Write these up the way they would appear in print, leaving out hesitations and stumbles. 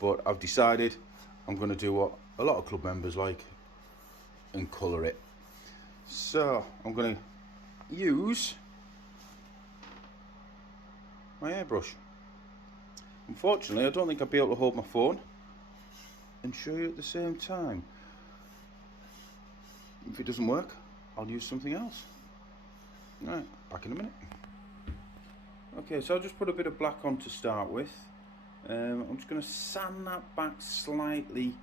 but I've decided I'm going to do what a lot of club members like and colour it. So I'm going to use my airbrush. Unfortunately, I don't think I'll be able to hold my phone and show you at the same time. If it doesn't work, I'll use something else. Right, back in a minute. Okay, so I'll just put a bit of black on to start with. I'm just going to sand that back slightly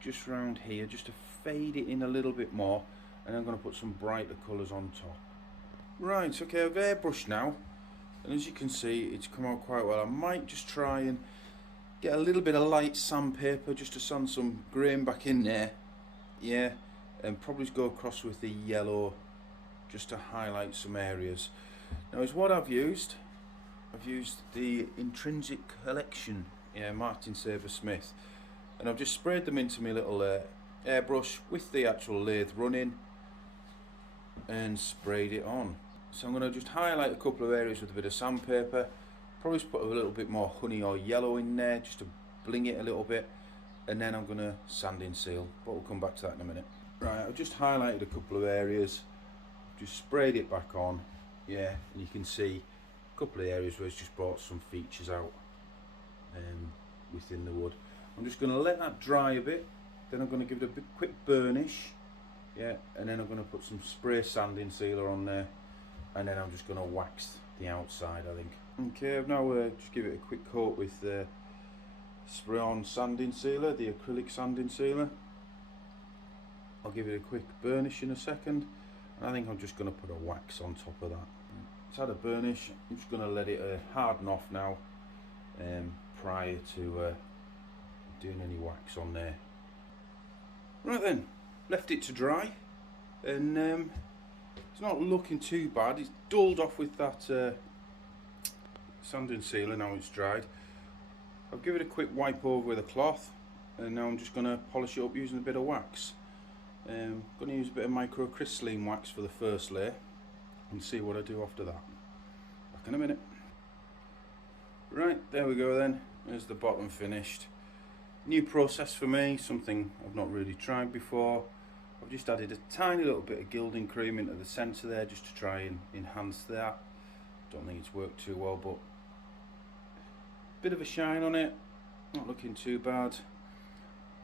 just round here, just to fade it in a little bit more, and I'm going to put some brighter colours on top. Right, okay, I've airbrushed now, and as you can see, it's come out quite well. I might just try and get a little bit of light sandpaper just to sand some grain back in there, yeah, and probably go across with the yellow just to highlight some areas. Now, is what I've used the Intrinsic Collection, yeah, Martin Saber Smith, and I've just sprayed them into my little airbrush with the actual lathe running and sprayed it on. So I'm going to just highlight a couple of areas with a bit of sandpaper, probably just put a little bit more honey or yellow in there just to bling it a little bit, and then I'm going to sand in seal, but we'll come back to that in a minute. Right, I've just highlighted a couple of areas, just sprayed it back on, yeah, and you can see a couple of areas where it's just brought some features out within the wood. I'm just going to let that dry a bit, then I'm going to give it a bit quick burnish, yeah, and then I'm going to put some spray sanding sealer on there, and then I'm just going to wax the outside, I think. Okay, I've now just give it a quick coat with the spray on sanding sealer, the acrylic sanding sealer. I'll give it a quick burnish in a second, and I think I'm just going to put a wax on top of that. It's had a burnish, I'm just going to let it harden off now prior to doing any wax on there. Right then, left it to dry, and it's not looking too bad. It's dulled off with that sanding sealer now it's dried. I'll give it a quick wipe over with a cloth, and now I'm just going to polish it up using a bit of wax. I'm going to use a bit of microcrystalline wax for the first layer and see what I do after that. Back in a minute. Right, there we go then. There's the bottom finished. New process for me, something I've not really tried before. I've just added a tiny little bit of gilding cream into the centre there just to try and enhance that. Don't think it's worked too well, but bit of a shine on it, not looking too bad.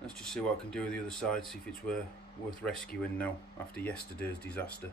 Let's just see what I can do with the other side, see if it's worth rescuing now after yesterday's disaster.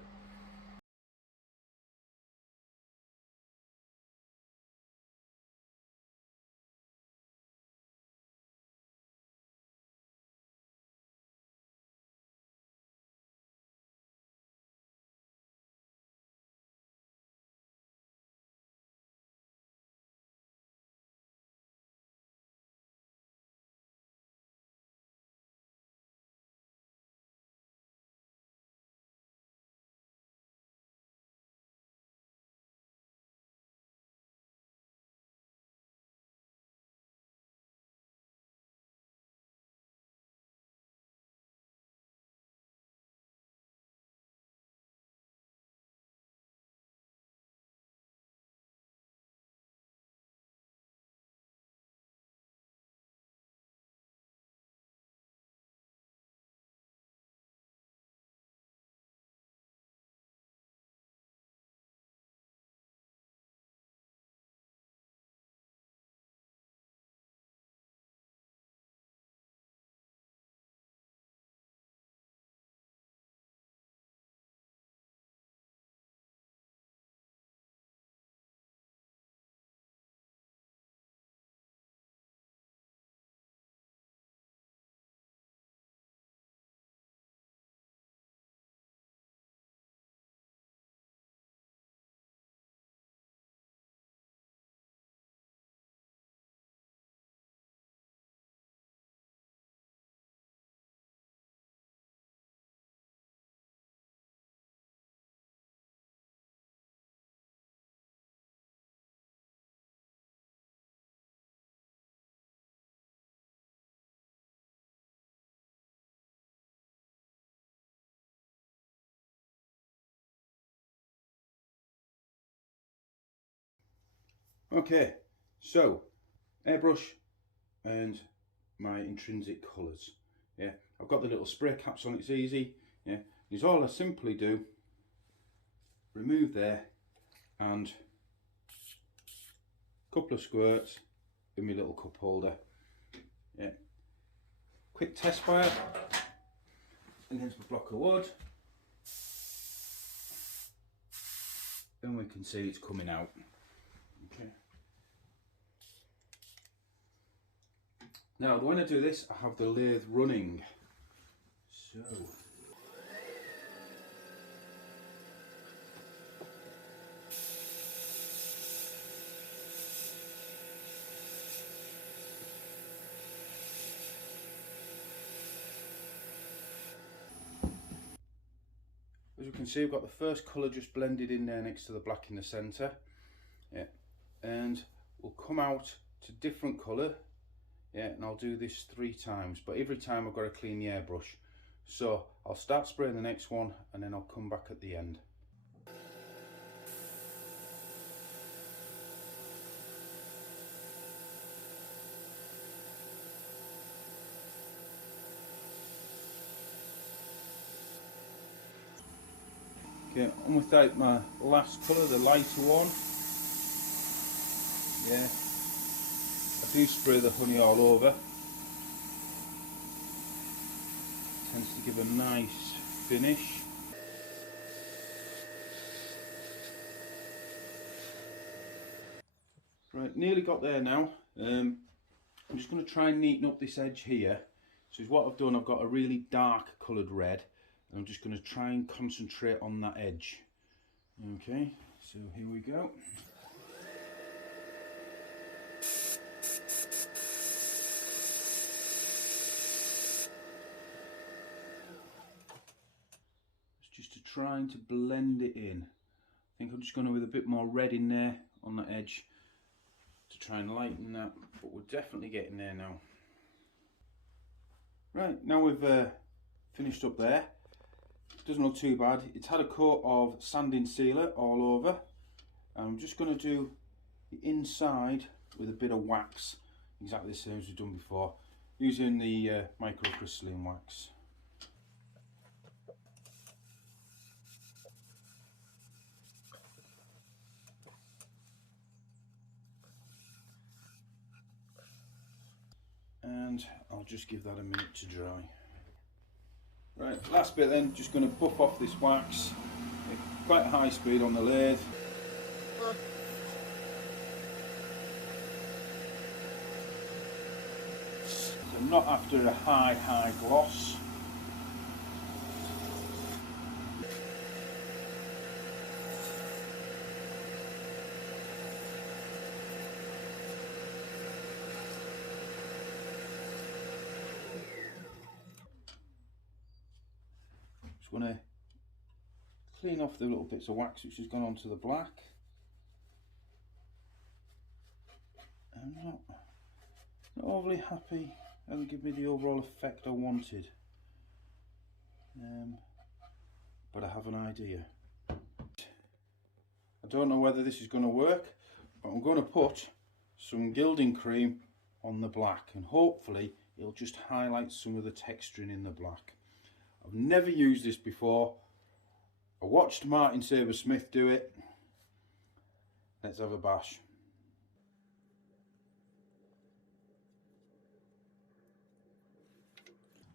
Okay, so airbrush and my intrinsic colours. Yeah, I've got the little spray caps on, it's easy. Yeah, it's all I simply do, remove there and a couple of squirts in my little cup holder. Yeah, quick test fire against my block of wood, and we can see it's coming out. Okay. Now when I do this, I have the lathe running. So as you can see, we've got the first colour just blended in there next to the black in the centre. Yeah, and we'll come out to different colour. Yeah, and I'll do this 3 times, but every time I've got to clean the airbrush. So I'll start spraying the next one and then I'll come back at the end. Okay, on with my last colour, the lighter one. Yeah, I do spray the honey all over. Tends to give a nice finish. Right, nearly got there now. I'm just going to try and neaten up this edge here. So what I've done, I've got a really dark coloured red, and I'm just going to try and concentrate on that edge. Okay, so here we go. Just to trying to blend it in. I think I'm just going to with a bit more red in there on that edge to try and lighten that, but we're definitely getting there now. Right, now we've finished up there. Doesn't look too bad. It's had a coat of sanding sealer all over. I'm just going to do the inside with a bit of wax, exactly the same as we've done before, using the microcrystalline wax. And I'll just give that a minute to dry. Right, last bit then, just going to buff off this wax at quite high speed on the lathe. So not after a high gloss. Just want to clean off the little bits of wax which has gone onto the black. I'm not overly happy. Hasn't given me the overall effect I wanted, but I have an idea. I don't know whether this is going to work, but I'm going to put some gilding cream on the black, and hopefully it'll just highlight some of the texturing in the black. I've never used this before. I watched Martin Saber-Smith do it. Let's have a bash.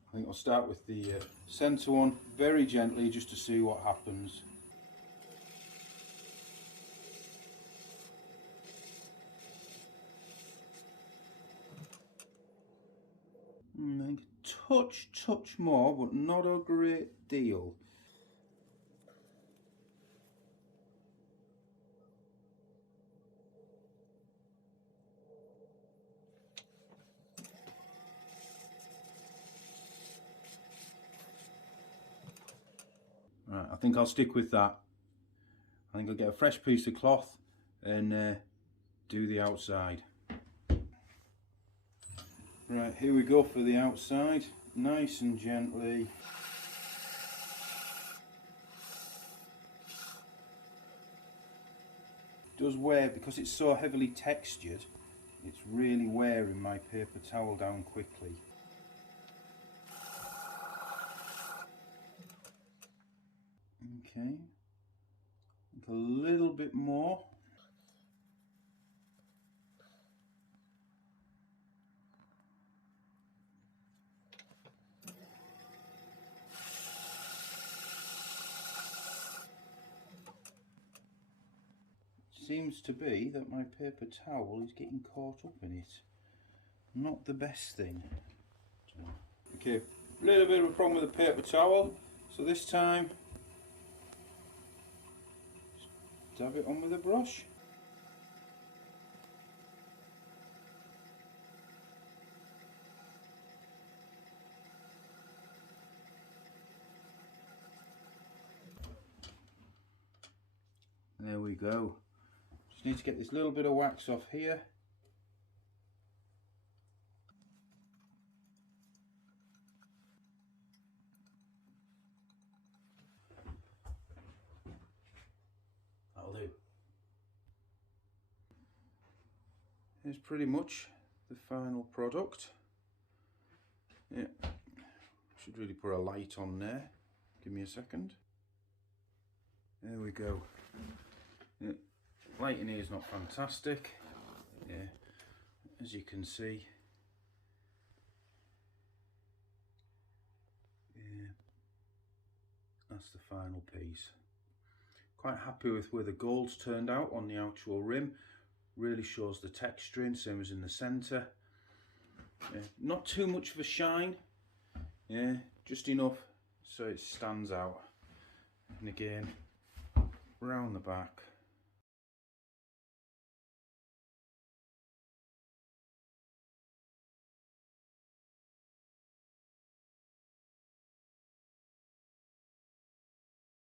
I think I'll start with the centre one very gently just to see what happens. I think a touch more, but not a great deal. Right, I think I'll stick with that. I think I'll get a fresh piece of cloth and do the outside. Right, here we go for the outside, nice and gently. It does wear, because it's so heavily textured, it's really wearing my paper towel down quickly. Okay, a little bit more. Seems to be that my paper towel is getting caught up in it. Not the best thing. Okay, a little bit of a problem with the paper towel, so this time just dab it on with a brush. There we go. Just need to get this little bit of wax off here. That'll do. Here's pretty much the final product. Yeah, should really put a light on there. Give me a second. There we go. Yeah. Lighting here is not fantastic. Yeah, as you can see. Yeah, that's the final piece. Quite happy with where the gold's turned out on the actual rim. Really shows the texturing, same as in the centre. Yeah, not too much of a shine. Yeah, just enough so it stands out. And again, round the back.